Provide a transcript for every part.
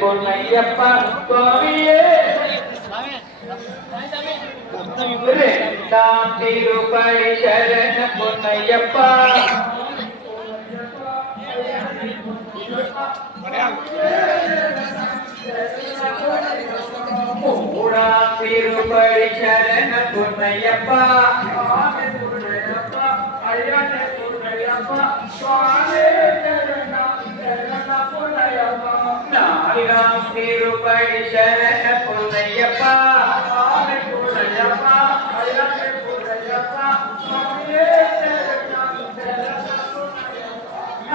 பொன்னையப்பா சுவாமியே இரண்டாம் திருப்படி சரண பொன்னையப்பா மூணாம் திருப்படி சரண பொன்னையப்பா நான்காம் திருப்படி சரண பொன்னையப்பா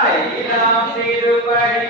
ஐந்தாம் திருப்படி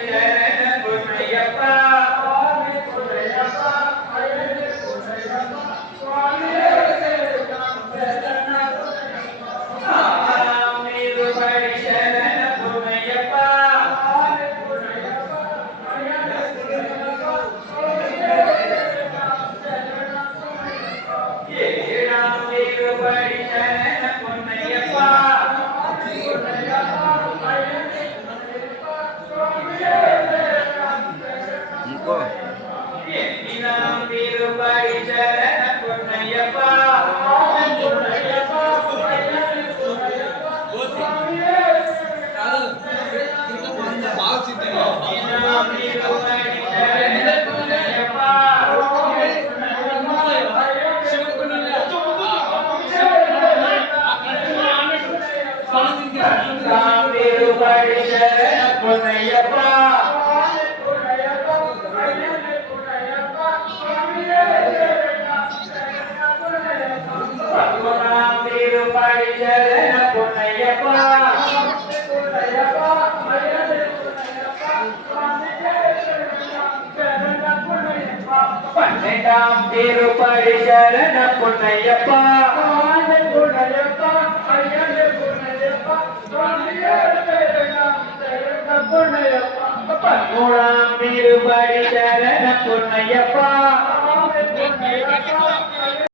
சரண பொன்னையப்பா பன்னெண்டாம் திருப்படி சரண பொன்னையப்பா பதிமூணாம் திருப்படி சரண பொன்னையப்பா